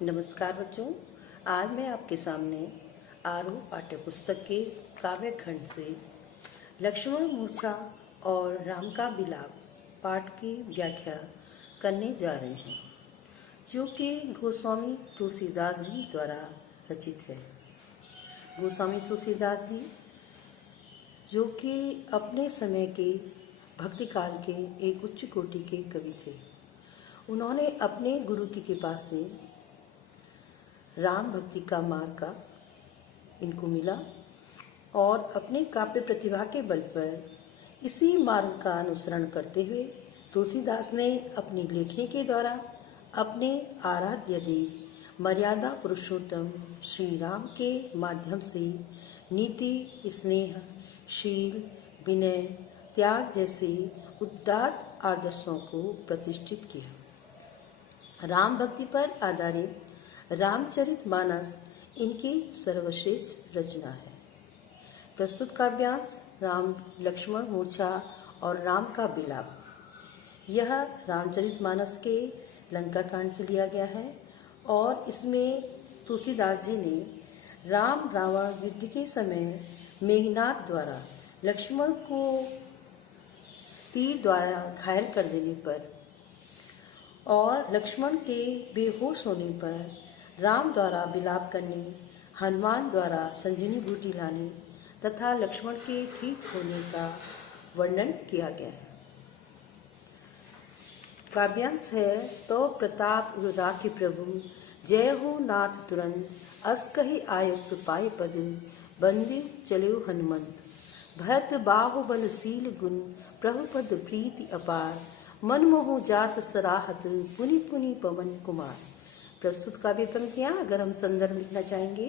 नमस्कार बच्चों। आज मैं आपके सामने आरोह पाठ्य पुस्तक के काव्य खंड से लक्ष्मण मूर्छा और राम का विलाप पाठ की व्याख्या करने जा रहे हैं, जो कि गोस्वामी तुलसीदास जी द्वारा रचित है। गोस्वामी तुलसीदास जी जो कि अपने समय के भक्ति काल के एक उच्च कोटि के कवि थे। उन्होंने अपने गुरु की कृपा से राम भक्ति का मार्ग का इनको मिला और अपने काव्य प्रतिभा के बल पर इसी मार्ग का अनुसरण करते हुए तुलसीदास ने अपनी लेखनी के द्वारा अपने आराध्य देव मर्यादा पुरुषोत्तम श्री राम के माध्यम से नीति, स्नेह, शील, विनय, त्याग जैसे उदात्त आदर्शों को प्रतिष्ठित किया। राम भक्ति पर आधारित रामचरितमानस इनकी सर्वश्रेष्ठ रचना है। प्रस्तुत काव्यांश राम लक्ष्मण मूर्छा और राम का विलाप यह रामचरितमानस के लंका कांड से लिया गया है और इसमें तुलसीदास जी ने राम रावण युद्ध के समय मेघनाद द्वारा लक्ष्मण को तीर द्वारा घायल कर देने पर और लक्ष्मण के बेहोश होने पर राम द्वारा विलाप करने, हनुमान द्वारा संजीवनी बूटी लाने तथा लक्ष्मण के ठीक होने का वर्णन किया गया है। काव्यांश है तो प्रताप राखि प्रभु, जय हो नाथ तुरंत, अस कहि आयो सुपाय पद, बंदी चलो हनुमंत, भरत बाहुबलशील गुण, प्रभु पद प्रीति अपार, मन मोह जात सराहत, पुनि पुनि पवन कुमार। प्रस्तुत काव्य पंक्तियाँ अगर हम संदर्भ लिखना चाहेंगे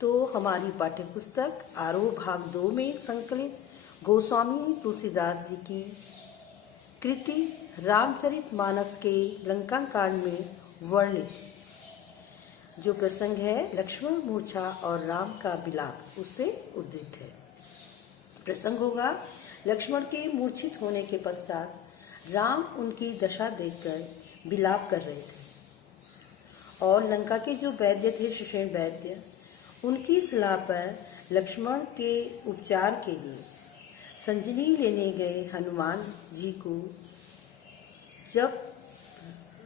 तो हमारी पाठ्य पुस्तक आरोह भाग 2 में संकलित गोस्वामी तुलसीदास जी की कृति रामचरितमानस के लंका कांड में वर्णित जो प्रसंग है लक्ष्मण मूर्छा और राम का विलाप उससे उद्धृत है। प्रसंग होगा लक्ष्मण के मूर्छित होने के पश्चात राम उनकी दशा देखकर विलाप कर रहे थे और लंका के जो वैद्य थे सुषेण वैद्य उनकी सलाह पर लक्ष्मण के उपचार के लिए संजीवनी लेने गए हनुमान जी को जब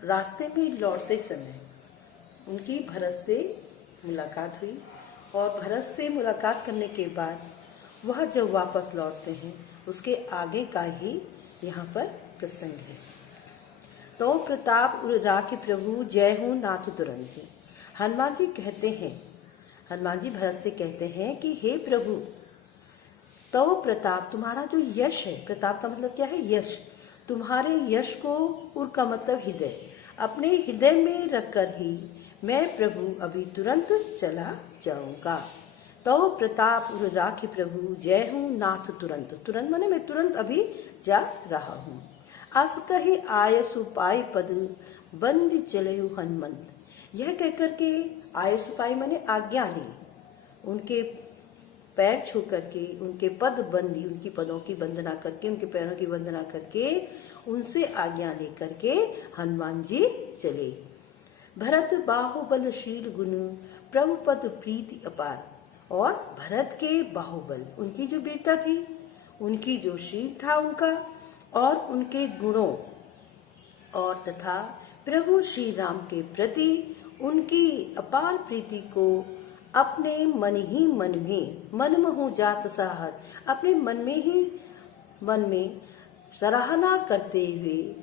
रास्ते में लौटते समय उनकी भरत से मुलाकात हुई और भरत से मुलाकात करने के बाद वह जब वापस लौटते हैं उसके आगे का ही यहाँ पर प्रसंग है। तो प्रताप राखि प्रभु, जय हो नाथ तुरंत। हनुमान जी कहते हैं, हनुमान जी भरत से कहते हैं कि हे प्रभु, तो प्रताप तुम्हारा जो यश है, प्रताप का मतलब क्या है? यश। तुम्हारे यश को, उर का मतलब हृदय, अपने हृदय में रखकर ही मैं प्रभु अभी तुरंत चला जाऊंगा। तो प्रताप राखि प्रभु, जय हो नाथ तुरंत। तुरंत माने मैं तुरंत अभी जा रहा हूँ। अस कहि आयसु पाई पद, बंदी चले हनुमंत। यह कहकर के आयसु पाई माने आज्ञा ली, उनके पैर छू करके उनके पद बंदी, उनकी पदों की वंदना करके, उनके पैरों की वंदना करके उनसे आज्ञा लेकर के हनुमान जी चले। भरत बाहुबलशील गुण, प्रभु पद प्रीति अपार। और भरत के बाहुबल, उनकी जो वीरता थी, उनकी जो शील था उनका और उनके गुणों और तथा प्रभु श्री राम के प्रति उनकी अपार प्रीति को अपने मन ही मन में, मन मोह जात सराहत, अपने मन में सराहना करते हुए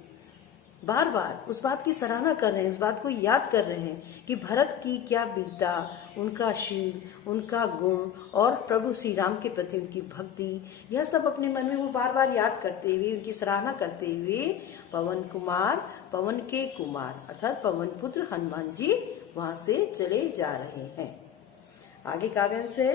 बार बार उस बात की सराहना कर रहे हैं, उस बात को याद कर रहे हैं कि भरत की क्या वीरता, उनका शील, उनका गुण और प्रभु श्री राम के प्रति उनकी भक्ति, यह सब अपने मन में वो बार बार याद करते हुए, उनकी सराहना करते हुए पवन कुमार, पवन के कुमार अर्थात पवन पुत्र हनुमान जी वहां से चले जा रहे हैं। आगे काव्यांश है,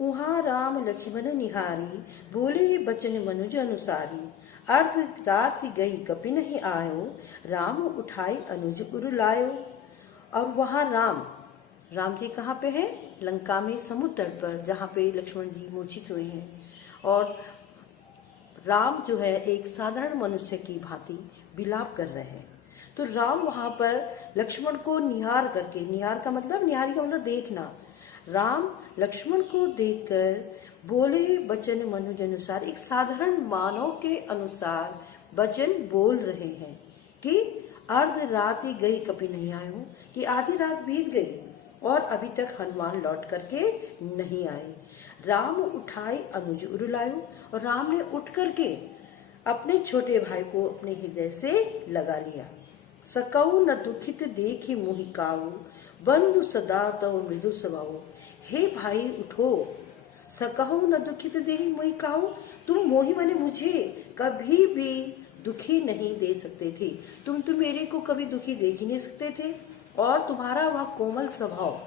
उहाँ राम लक्ष्मण निहारी, बोले बचन मनुज अनुसारी, अर्ध रात गई कपि नहीं आयो, राम उठाई अनुज उर लायो। और वहाँ राम जी कहाँ पे हैं? लंका में समुद्र तट पर, जहाँ पे लक्ष्मण जी मूर्छित हुए हैं। और राम जो है एक साधारण मनुष्य की भांति विलाप कर रहे हैं। तो राम वहां पर लक्ष्मण को निहार करके, निहार का मतलब, निहारी का मतलब देखना, राम लक्ष्मण को देखकर बोले वचन मनुज अनुसार, एक साधारण मानव के अनुसार वचन बोल रहे हैं कि अर्ध रात ही गई कभी नहीं आए हूं, कि आधी रात बीत गई और अभी तक हनुमान लौट करके नहीं आए। राम उठाए अनुज उरुलायो, और राम ने उठ करके अपने छोटे भाई को अपने हृदय से लगा लिया। सकऊ न दुखित देखी मोहि काऊ, बंधु सदा तव मृदु स्वभाव। हे भाई उठो, सकहु न दुखित देहि मोहि काऊ, तुम मोहि माने मुझे कभी भी दुखी नहीं दे सकते थे, तुम तो मेरे को कभी दुखी देख ही नहीं सकते थे, और तुम्हारा वह कोमल स्वभाव,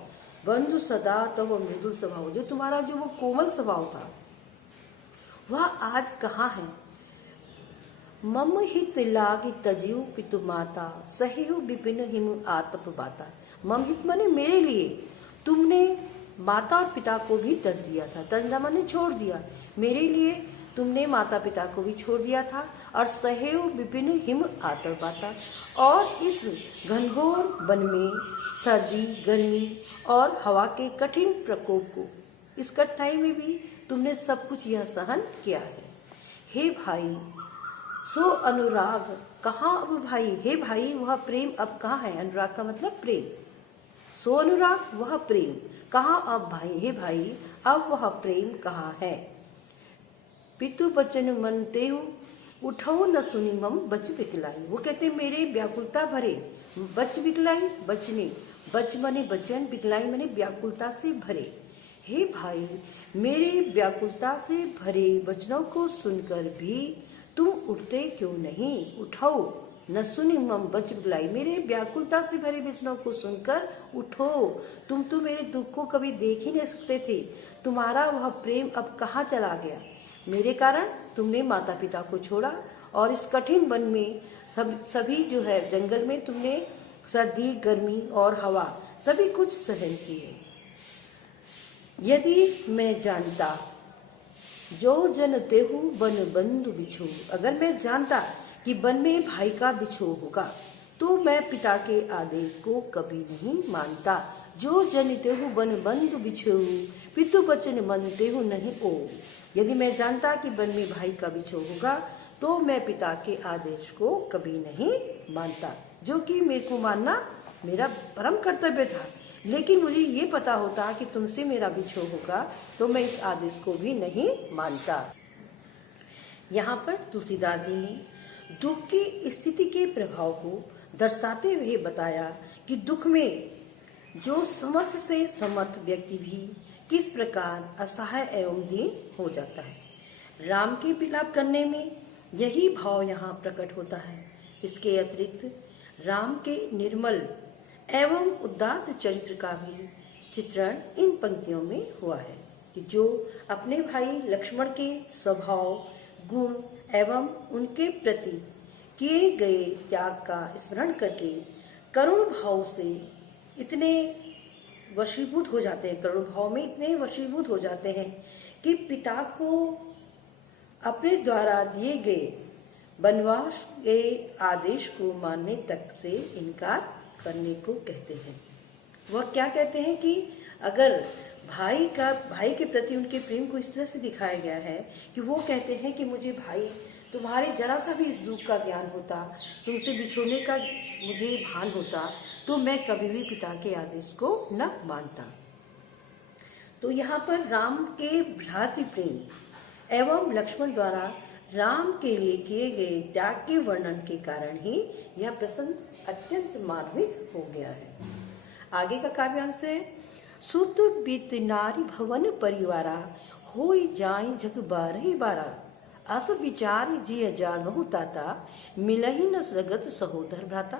बंधु सदा तव मृदु स्वभाव, जो तुम्हारा जो वो कोमल स्वभाव था वह आज कहाँ है। मम हित लागी तजियु पितु माता, सहिहु विपिन हिमु आतप बाता। मम हित माने मेरे लिए, तुमने माता और पिता को भी तज दिया था, तजना माने छोड़ दिया, मेरे लिए तुमने माता पिता को भी छोड़ दिया था, और सहेव विपिन हिम आतप बाता, और इस घनघोर वन में सर्दी गर्मी और हवा के कठिन प्रकोप को, इस कठिनाई में भी तुमने सब कुछ यह सहन किया है। हे भाई सो अनुराग कहाँ अब भाई, हे भाई वह प्रेम अब कहाँ है। अनुराग का मतलब प्रेम, सो अनुराग वह प्रेम कहाँ अब भाई, हे भाई अब वह प्रेम कहाँ है। पितु बचन मन तेहु उठो न सुनी मम बच बिकलाई, वो कहते मेरे व्याकुलता भरे, बच बिकलाई बचने, बच मने बचन, बिकलाई मने व्याकुलता से भरे। हे भाई मेरे व्याकुलता से भरे वचनों को सुनकर भी तुम उठते क्यों नहीं, उठाओ न सुनी मम बच बिकलाई, मेरे व्याकुलता से भरे वचनों को सुनकर उठो, तुम तो मेरे दुख को कभी देख ही नहीं सकते थे, तुम्हारा वह प्रेम अब कहाँ चला गया। मेरे कारण तुमने माता पिता को छोड़ा, और इस कठिन वन में सभी जो है जंगल में तुमने सर्दी गर्मी और हवा सभी कुछ सहन किए। यदि मैं जानता जो जन तेहु बन बंधु बिछो, अगर मैं जानता कि वन में भाई का बिछो होगा तो मैं पिता के आदेश को कभी नहीं मानता। जो जन तेहु बन बंधु बिछो पितु बचन मन तेहु नहीं ओ, यदि मैं जानता कि वन में भाई का बिछो होगा तो मैं पिता के आदेश को कभी नहीं मानता, जो कि मेरे को मानना मेरा परम कर्तव्य था, लेकिन मुझे ये पता होता कि तुमसे मेरा बिछो होगा तो मैं इस आदेश को भी नहीं मानता। यहाँ पर तुलसीदास जी ने दुख की स्थिति के प्रभाव को दर्शाते हुए बताया कि दुख में जो समर्थ से समर्थ व्यक्ति भी किस प्रकार असहाय एवं दीन हो जाता है। राम के विलाप करने में यही भाव यहाँ प्रकट होता है। इसके अतिरिक्त राम के निर्मल एवं उदात्त चरित्र का भी चित्रण इन पंक्तियों में हुआ है कि जो अपने भाई लक्ष्मण के स्वभाव गुण एवं उनके प्रति किए गए त्याग का स्मरण करके करुण भाव से इतने वशीभूत हो जाते हैं, करुण भाव में इतने वशीभूत हो जाते हैं कि पिता को अपने द्वारा दिए गए वनवास के आदेश को मानने तक से इनकार करने को कहते हैं। वह क्या कहते हैं कि अगर भाई के प्रति उनके प्रेम को इस तरह से दिखाया गया है कि वो कहते हैं कि मुझे भाई तुम्हारे जरा सा भी इस दुख का ज्ञान होता, तुमसे बिछोड़ने का मुझे भान होता तो मैं कभी भी पिता के आदेश को न मानता। तो यहाँ पर राम के भ्रातृ प्रेम एवं लक्ष्मण द्वारा राम के लिए किए गए त्याग के वर्णन के कारण ही यह प्रसंग अत्यंत मार्मिक हो गया है। आगे का काव्यांश है, सुत बीत नारी भवन परिवारा, होई जाई जग बारही बारा, अस विचार जिय जानहु ताता, मिलहि न स्वगत सहोदर भ्राता।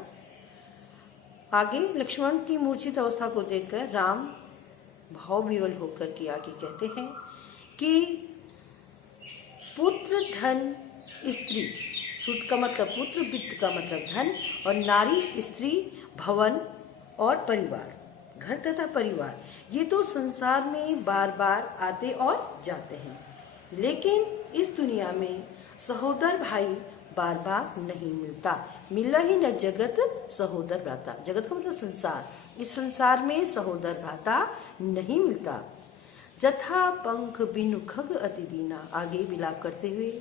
आगे लक्ष्मण की मूर्छित अवस्था को देखकर राम भाव विवल होकर के आगे कहते हैं कि पुत्र धन स्त्री, सुत का मतलब पुत्र, वित्त का मतलब धन, और नारी स्त्री, भवन और परिवार, घर तथा परिवार, ये तो संसार में बार बार आते और जाते हैं, लेकिन इस दुनिया में सहोदर भाई बार बार नहीं मिलता। मिला ही न जगत सहोदर भ्राता। जगत का मतलब संसार, इस संसार में सहोदर भ्राता नहीं मिलता। जथा पंख बिनु खग अति दीना। आगे विलाप करते हुए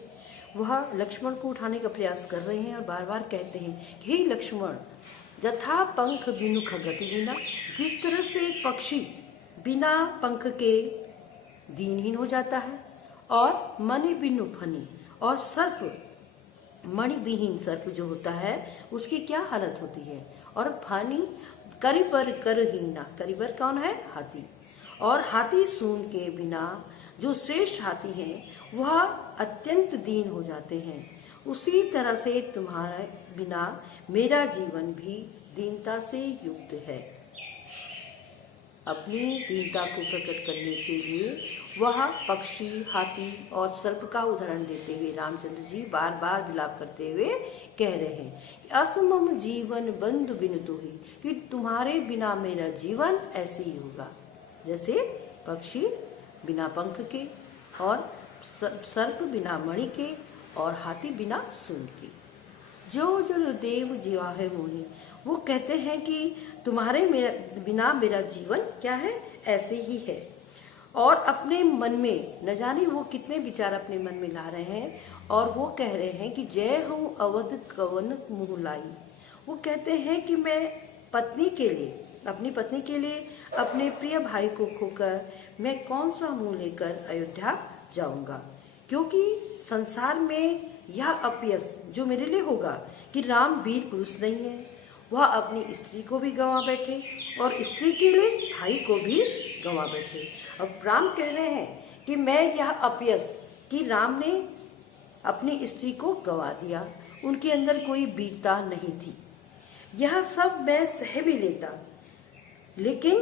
वह लक्ष्मण को उठाने का प्रयास कर रहे हैं और बार बार कहते हैं कि हे लक्ष्मण, जथा पंख बिनु खग अति दीना। जिस तरह से एक पक्षी बिना पंख के दीनहीन हो जाता है और मणि बिनु फनी, और सर्प मणि विहीन सर्प जो होता है उसकी क्या हालत होती है। और फानी करिबर करहीना। करिबर कौन है? हाथी। और हाथी सूंड के बिना जो श्रेष्ठ हाथी हैं वह अत्यंत दीन हो जाते हैं। उसी तरह से तुम्हारे बिना मेरा जीवन भी दीनता से युक्त है। अपनी दीनता को प्रकट करने के लिए वह पक्षी, हाथी और सर्प का उदाहरण देते हुए रामचंद्र जी बार बार विलाप करते हुए कह रहे हैं असमम जीवन बंधु बिनु तुहि, कि तुम्हारे बिना मेरा जीवन ऐसे ही होगा जैसे पक्षी बिना पंख के, और सर्प बिना मणि के, और हाथी बिना सूंड के। जो जो देव जीवा है मोहि, वो कहते हैं कि तुम्हारे बिना मेरा जीवन क्या है, ऐसे ही है। और अपने मन में न जाने वो कितने विचार अपने मन में ला रहे हैं, और वो कह रहे हैं कि जय हूँ अवध कवन मुँह लाई। वो कहते हैं कि मैं पत्नी के लिए, अपनी पत्नी के लिए, अपने प्रिय भाई को खोकर मैं कौन सा मुंह लेकर अयोध्या जाऊंगा, क्योंकि संसार में यह अपयश जो मेरे लिए होगा कि राम वीर पुरुष नहीं है, वह अपनी स्त्री को भी गंवा बैठे और स्त्री के लिए भाई को भी गंवा बैठे। अब राम कह रहे हैं कि मैं यह अपयश कि राम ने अपनी स्त्री को गंवा दिया, उनके अंदर कोई वीरता नहीं थी, यह सब मैं सह भी लेता, लेकिन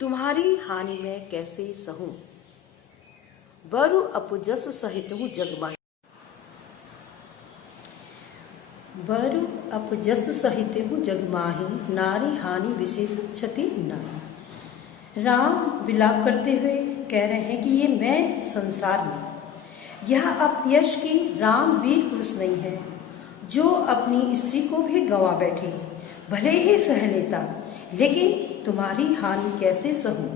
तुम्हारी हानि में कैसे सहूं। बरु अपजस सहित हूँ जगमाही। बरु अपजस सहित हूँ जगमाही, नारी हानि विशेष क्षति नारी। राम विलाप करते हुए कह रहे हैं कि ये मैं संसार में यह अपयश की राम वीर पुरुष नहीं है, जो अपनी स्त्री को भी गंवा बैठे, भले ही सह लेता, लेकिन तुम्हारी हानि कैसे सहूं,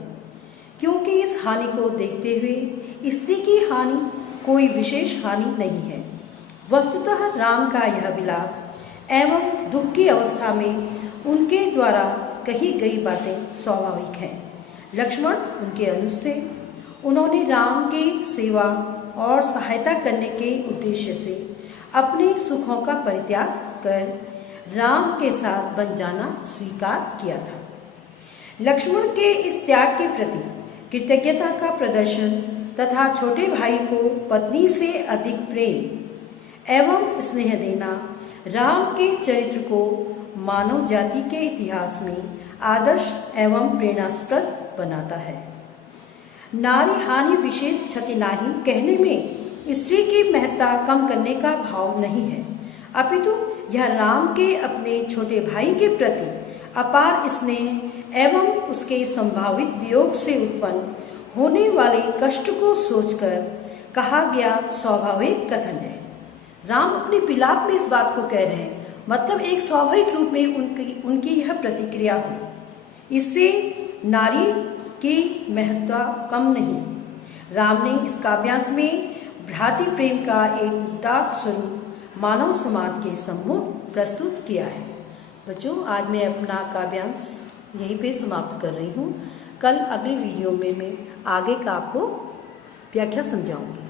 क्योंकि इस हानि को देखते हुए स्त्री की हानि कोई विशेष हानि नहीं है। वस्तुतः राम का यह विलाप एवं दुख की अवस्था में उनके द्वारा कही गई बातें स्वाभाविक हैं। लक्ष्मण उनके अनुज थे। उन्होंने राम की सेवा और सहायता करने के उद्देश्य से अपने सुखों का परित्याग कर राम के साथ बन जाना स्वीकार किया था। लक्ष्मण के इस त्याग के प्रति कृतज्ञता का प्रदर्शन तथा छोटे भाई को पत्नी से अधिक प्रेम एवं स्नेह देना राम के चरित्र को मानव जाति के इतिहास में आदर्श एवं प्रेरणास्पद बनाता है। नारी हानि विशेष क्षति नाही कहने में स्त्री की महत्ता कम करने का भाव नहीं है, अपितु यह राम के अपने छोटे भाई के प्रति अपार स्नेह एवं उसके संभावित वियोग से उत्पन्न होने वाले कष्ट को सोचकर कहा गया स्वाभाविक कथन है। राम अपने विलाप में इस बात को कह रहे हैं, मतलब एक स्वाभाविक रूप में उनकी यह प्रतिक्रिया हो, इससे नारी की महत्ता कम नहीं। राम ने इस काव्यांश में भ्रातृ प्रेम का एक उदात्त स्वरूप मानव समाज के सम्मुख प्रस्तुत किया है। बच्चों, आज मैं अपना काव्यांश यहीं पे समाप्त कर रही हूँ। कल अगली वीडियो में मैं आगे का आपको व्याख्या समझाऊंगी।